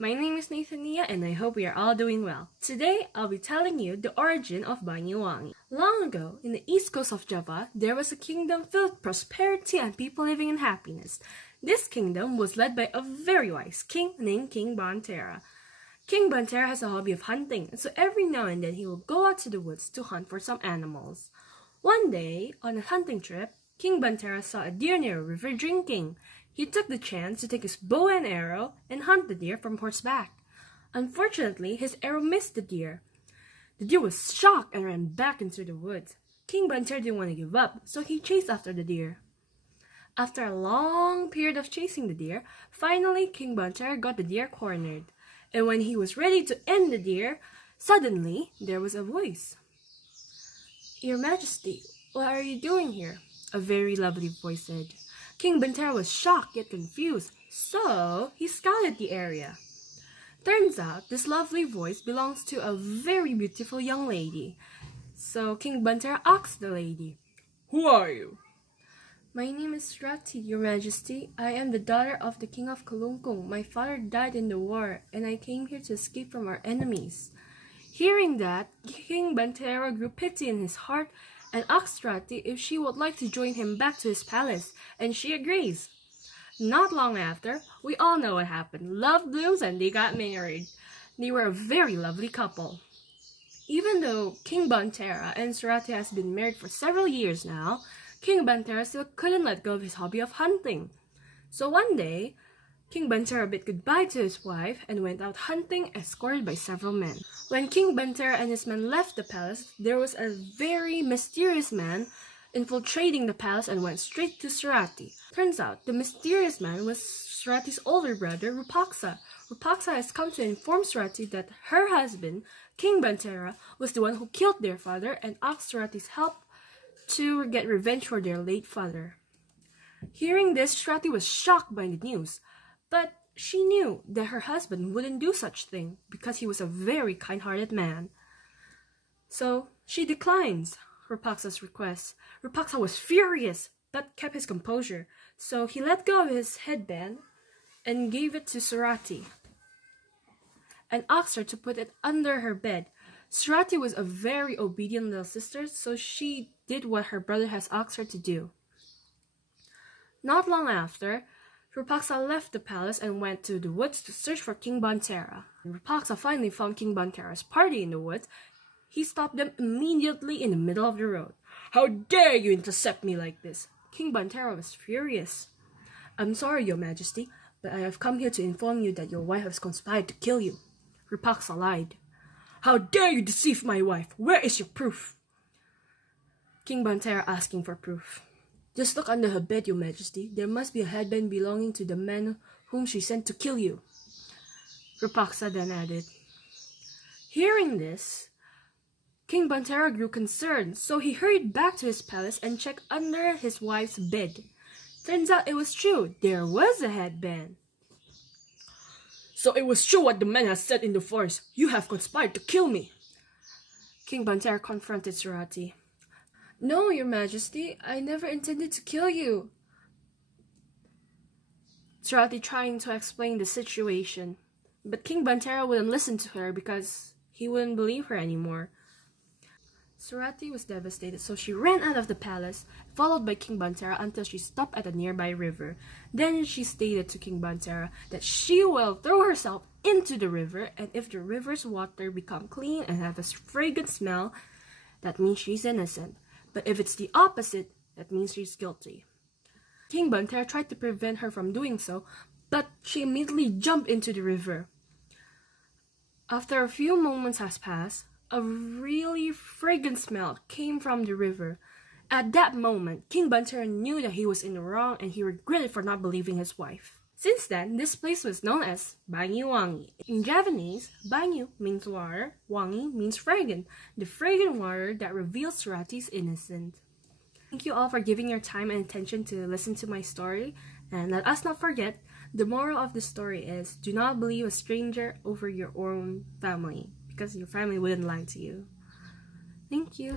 My name is Nathania and I hope we are all doing well. Today, I'll be telling you the origin of Banyuwangi. Long ago, in the east coast of Java, there was a kingdom filled with prosperity and people living in happiness. This kingdom was led by a very wise king named King Bantera. King Bantera has a hobby of hunting, so every now and then he will go out to the woods to hunt for some animals. One day, on a hunting trip, King Bantera saw a deer near a river drinking. He took the chance to take his bow and arrow and hunt the deer from horseback. Unfortunately, his arrow missed the deer. The deer was shocked and ran back into the woods. King Bantera didn't want to give up, so he chased after the deer. After a long period of chasing the deer, finally King Bantera got the deer cornered. And when he was ready to end the deer, suddenly there was a voice. "Your Majesty, what are you doing here?" a very lovely voice said. King Bantera was shocked yet confused, so he scouted the area. Turns out this lovely voice belongs to a very beautiful young lady. So King Bantera asked the lady, "Who are you?" "My name is Rati, Your Majesty. I am the daughter of the King of Kalungkung. My father died in the war, and I came here to escape from our enemies." Hearing that, King Bantera grew pity in his heart and asked Rati if she would like to join him back to his palace, and she agrees. Not long after, we all know what happened. Love blooms and they got married. They were a very lovely couple. Even though King Bantera and Surati has been married for several years now, King Bantera still couldn't let go of his hobby of hunting. So one day, King Bantera bid goodbye to his wife and went out hunting, escorted by several men. When King Bantera and his men left the palace, there was a very mysterious man infiltrating the palace and went straight to Surati. Turns out, the mysterious man was Surati's older brother, Rupaksa. Rupaksa has come to inform Surati that her husband, King Bantera, was the one who killed their father and asked Surati's help to get revenge for their late father. Hearing this, Surati was shocked by the news. But she knew that her husband wouldn't do such thing because he was a very kind-hearted man. So she declines Rupaksa's request. Rupaksa was furious but kept his composure. So he let go of his headband and gave it to Surati and asked her to put it under her bed. Surati was a very obedient little sister, so she did what her brother has asked her to do. Not long after, Rupaksa left the palace and went to the woods to search for King Bantera. When Rupaksa finally found King Bantera's party in the woods, he stopped them immediately in the middle of the road. "How dare you intercept me like this?" King Bantera was furious. "I'm sorry, Your Majesty, but I have come here to inform you that your wife has conspired to kill you." Rupaksa lied. "How dare you deceive my wife? Where is your proof?" King Bantera asking for proof. "Just look under her bed, Your Majesty. There must be a headband belonging to the man whom she sent to kill you." Rupaksa then added. Hearing this, King Bantera grew concerned, so he hurried back to his palace and checked under his wife's bed. Turns out it was true. There was a headband. "So it was true what the man has said in the forest. You have conspired to kill me." King Bantera confronted Surati. "No, Your Majesty, I never intended to kill you." Surati trying to explain the situation, but King Bantera wouldn't listen to her because he wouldn't believe her anymore. Surati was devastated, so she ran out of the palace, followed by King Bantera until she stopped at a nearby river. Then she stated to King Bantera that she will throw herself into the river, and if the river's water become clean and have a fragrant smell, that means she's innocent. But if it's the opposite, that means she's guilty. King Bantera tried to prevent her from doing so, but she immediately jumped into the river. After a few moments has passed, a really fragrant smell came from the river. At that moment, King Bantera knew that he was in the wrong and he regretted for not believing his wife. Since then, this place was known as Banyuwangi. In Javanese, Banyu means water, Wangi means fragrant, the fragrant water that reveals Surati's innocence. Thank you all for giving your time and attention to listen to my story, and let us not forget, the moral of the story is, do not believe a stranger over your own family, because your family wouldn't lie to you. Thank you.